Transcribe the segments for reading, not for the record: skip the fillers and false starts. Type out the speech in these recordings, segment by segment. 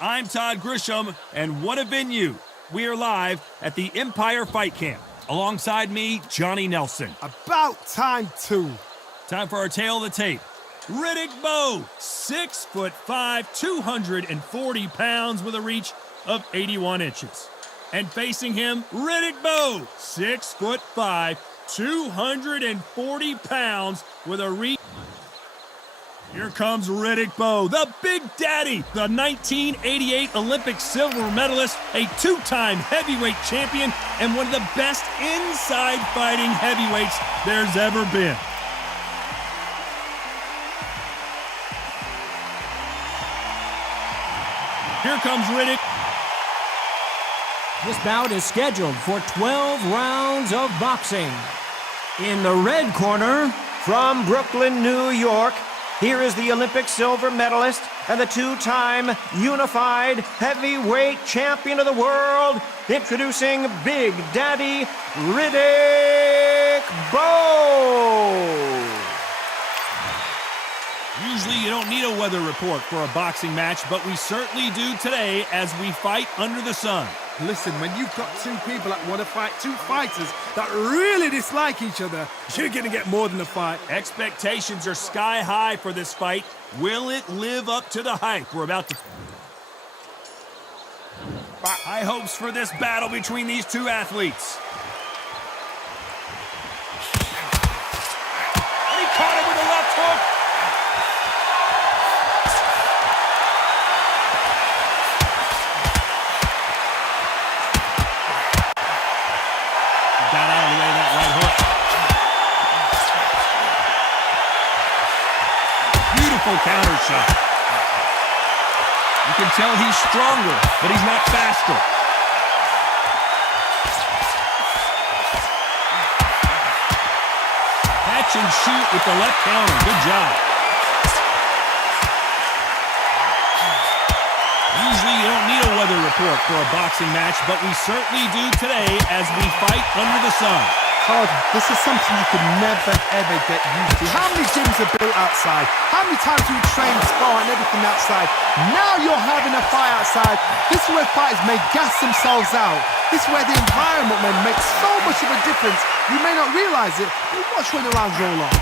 I'm Todd Grisham, and what a venue. We are live at the Empire Fight Camp. Alongside me, Johnny Nelson. About time, too. Time for our tale of the tape. Riddick Bowe, 6'5", 240 pounds with a reach of 81 inches. And facing him, Riddick Bowe, 6'5", 240 pounds with a reach. Here comes Riddick Bowe, the Big Daddy, the 1988 Olympic silver medalist, a two-time heavyweight champion, and one of the best inside fighting heavyweights there's ever been. Here comes Riddick. This bout is scheduled for 12 rounds of boxing. In the red corner, from Brooklyn, New York, here is the Olympic silver medalist and the two-time unified heavyweight champion of the world, introducing Big Daddy Riddick Bowe. Usually you don't need a weather report for a boxing match, but we certainly do today as we fight under the sun. Listen, when you've got two people that want to fight, two fighters that really dislike each other, you're going to get more than a fight. Expectations are sky high for this fight. Will it live up to the hype we're about to... High hopes for this battle between these two athletes. And he caught him with a left hook. Got out of the way of that right hook. Beautiful counter shot. You can tell he's stronger, but he's not faster. Catch and shoot with the left counter. Good job. Usually you don't need a weather report for a boxing match, but we certainly do today as we fight under the sun. Todd, this is something you could never, ever get used to. How many gyms are built outside? How many times do you train, spar, and everything outside? Now you're having a fight outside. This is where fighters may gas themselves out. This is where the environment may make so much of a difference. You may not realize it, but watch when the rounds roll on.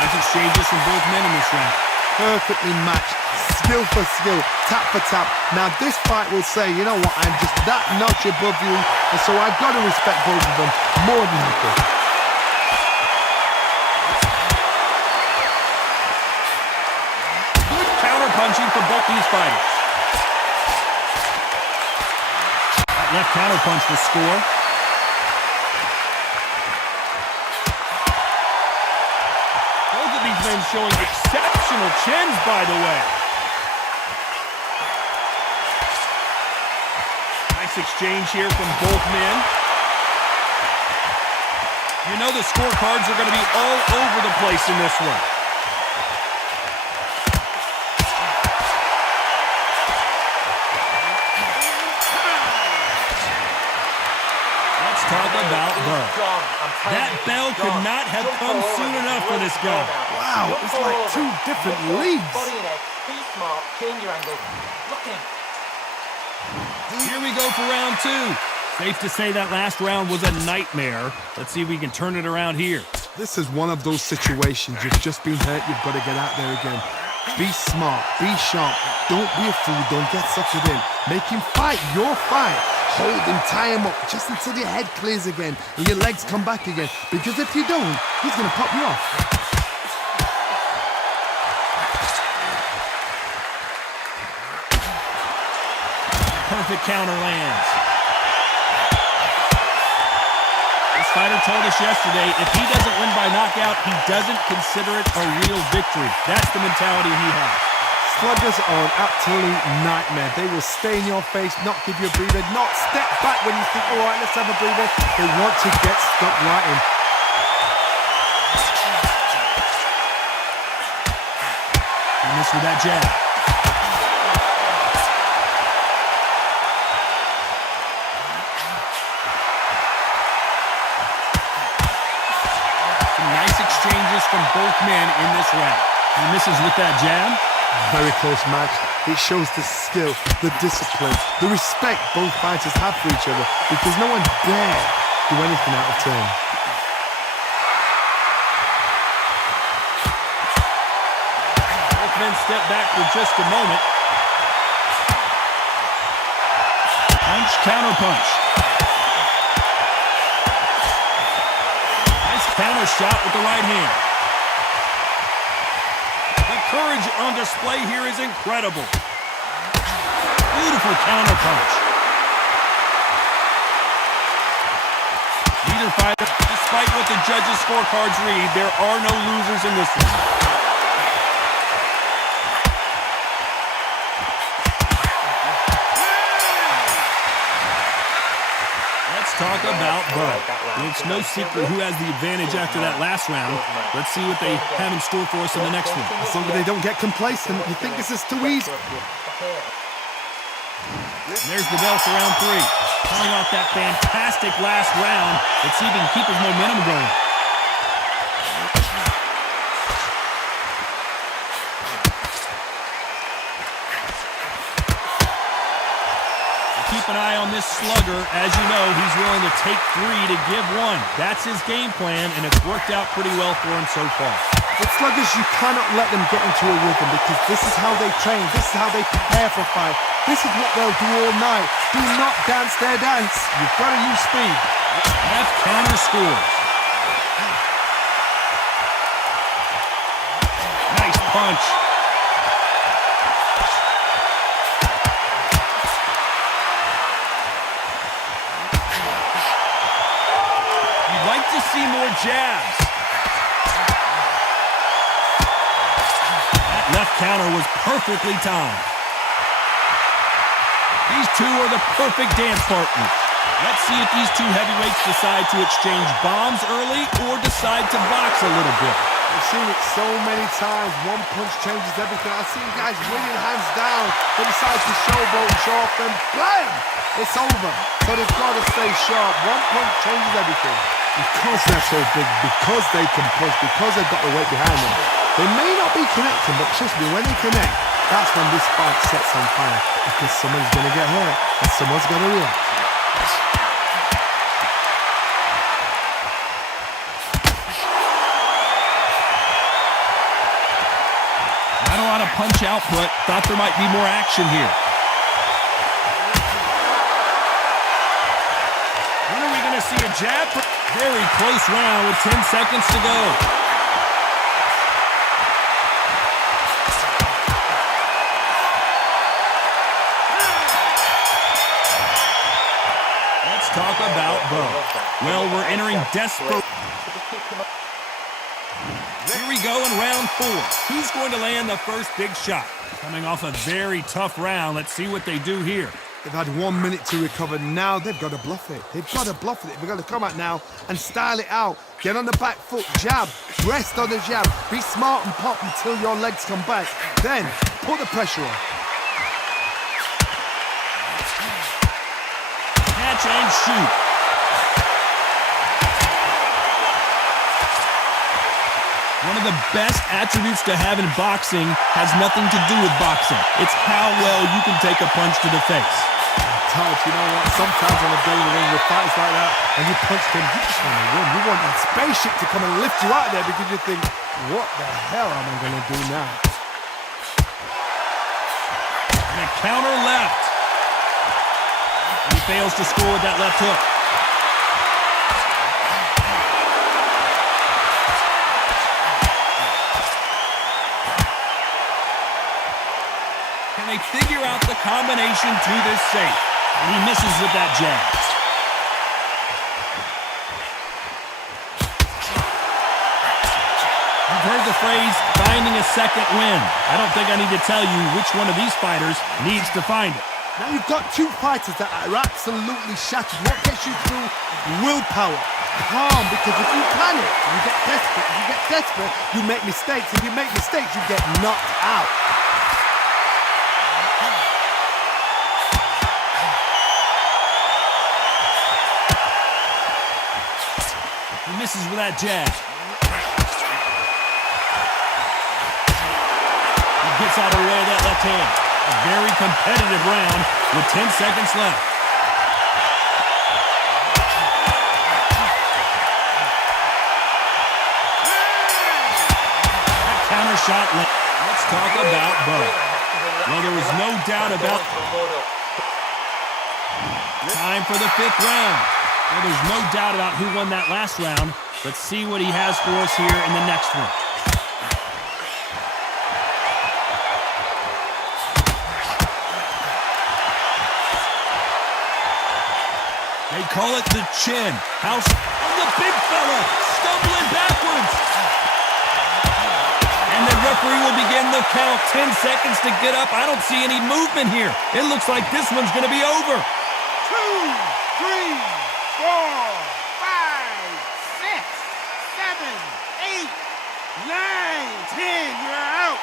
Nice exchanges from both men in this round. Perfectly matched, skill for skill, tap for tap. Now this fight will say, you know what, I'm just that notch above you, and so I've got to respect both of them more than you could. Good counter punching from both these fighters. That left counter punch will score. Both of these men showing exceptional chins, by the way. Nice exchange here from both men. You know the scorecards are going to be all over the place in this one. Let's talk about Bowe. That bell could not have come soon enough for this guy. Wow, it's like two different leagues. Be smart, change your angle. Look in. Here we go for round two. Safe to say that last round was a nightmare. Let's see if we can turn it around here. This is one of those situations. You've just been hurt, you've got to get out there again. Be smart, be sharp. Don't be a fool, don't get suckered in. Make him fight your fight. Hold him, tie him up, just until your head clears again and your legs come back again. Because if you don't, he's going to pop you off. Perfect counter lands. This fighter told us yesterday, if he doesn't win by knockout, he doesn't consider it a real victory. That's the mentality he has. Sluggers are an absolute nightmare. They will stay in your face, not give you a breather, not step back when you think, all right, let's have a breather. They want to get stuck right in. He missed with that jab. Some nice exchanges from both men in this round. He misses with that jab. Very close match. It shows the skill, the discipline, the respect both fighters have for each other, because no one dare do anything out of turn. Both men step back for just a moment. Punch, counter punch. Nice counter shot with the right hand. The courage on display here is incredible. Beautiful counter punch. Neither fighter, despite what the judges' scorecards read, there are no losers in this one. Talk about Bowe. It's no secret who has the advantage after that last round. Let's see what they have in store for us in the next one. As long as they don't get complacent, you think this is too easy. And there's the bell for round 3. Coming off that fantastic last round, let's see if he can keep his momentum going. Keep an eye on this slugger. As you know, he's willing to take 3 to give 1. That's his game plan, and it's worked out pretty well for him so far. With sluggers, you cannot let them get into a rhythm, because this is how they train. This is how they prepare for a fight. This is what they'll do all night. Do not dance their dance. You've got to use speed. Left counter scores. Nice punch. See more jabs. That left counter was perfectly timed. These two are the perfect dance partners. Let's see if these two heavyweights decide to exchange bombs early or decide to box a little bit. I've seen it so many times. One punch changes everything. I've seen guys winning hands down. They decide to showboat and show off, then blam! It's over. So they've got to stay sharp. One punch changes everything. Because they're so big, because they can push, because they've got the weight behind them. They may not be connecting, but trust me, when they connect, that's when this fight sets on fire. Because someone's going to get hurt, and someone's going to react. Not a lot of punch output. Thought there might be more action here. When are we going to see a jab? Very close round with 10 seconds to go. Let's talk about Bowe. Well, we're entering desperate. Here we go in round 4. Who's going to land the first big shot? Coming off a very tough round. Let's see what they do here. They've had 1 minute to recover. Now they've got to bluff it. They've got to bluff it. They've got to come out now and style it out. Get on the back foot, jab, rest on the jab. Be smart and pop until your legs come back. Then put the pressure on. Catch and shoot. One of the best attributes to have in boxing has nothing to do with boxing. It's how well you can take a punch to the face. Times, you know what? Sometimes on a day when you're fights like that and you punch them, you just want to win. You want that spaceship to come and lift you out of there, because you think, what the hell am I going to do now? And a counter left. He fails to score with that left hook. They figure out the combination to this safe. And he misses with that jab. You've heard the phrase, finding a second win. I don't think I need to tell you which one of these fighters needs to find it. Now you've got two fighters that are absolutely shattered. What gets you through? Willpower. Calm, because if you panic, you get desperate. If you get desperate, you make mistakes. If you make mistakes, you get knocked out. He misses with that jab. He gets out of the way of that left hand. A very competitive round with 10 seconds left. That counter shot. Let's talk about Bowe. Well, there was no doubt about time for the 5th round. Well, there's no doubt about who won that last round. Let's see what he has for us here in the next one. They call it the chin. House on the big fella, stumbling backwards. And the referee will begin the count. 10 seconds to get up. I don't see any movement here. It looks like this one's going to be over. 2, 3, 4, 5, 6, 7, 8, 9, 10. You're out.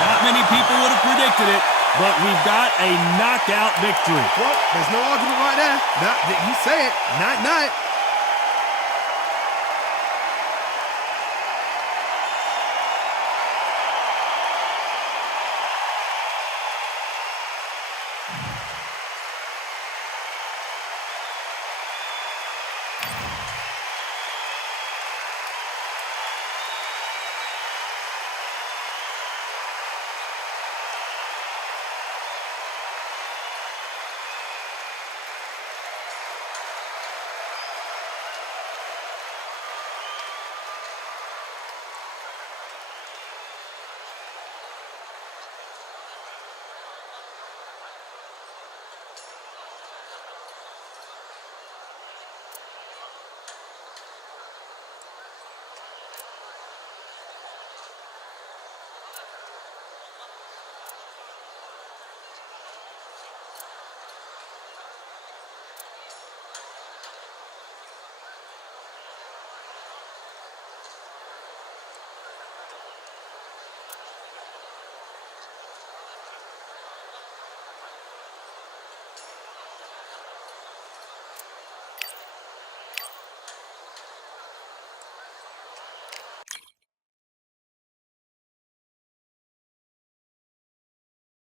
Not many people would have predicted it, but we've got a knockout victory. Well, there's no argument right there. You say it. Night, night.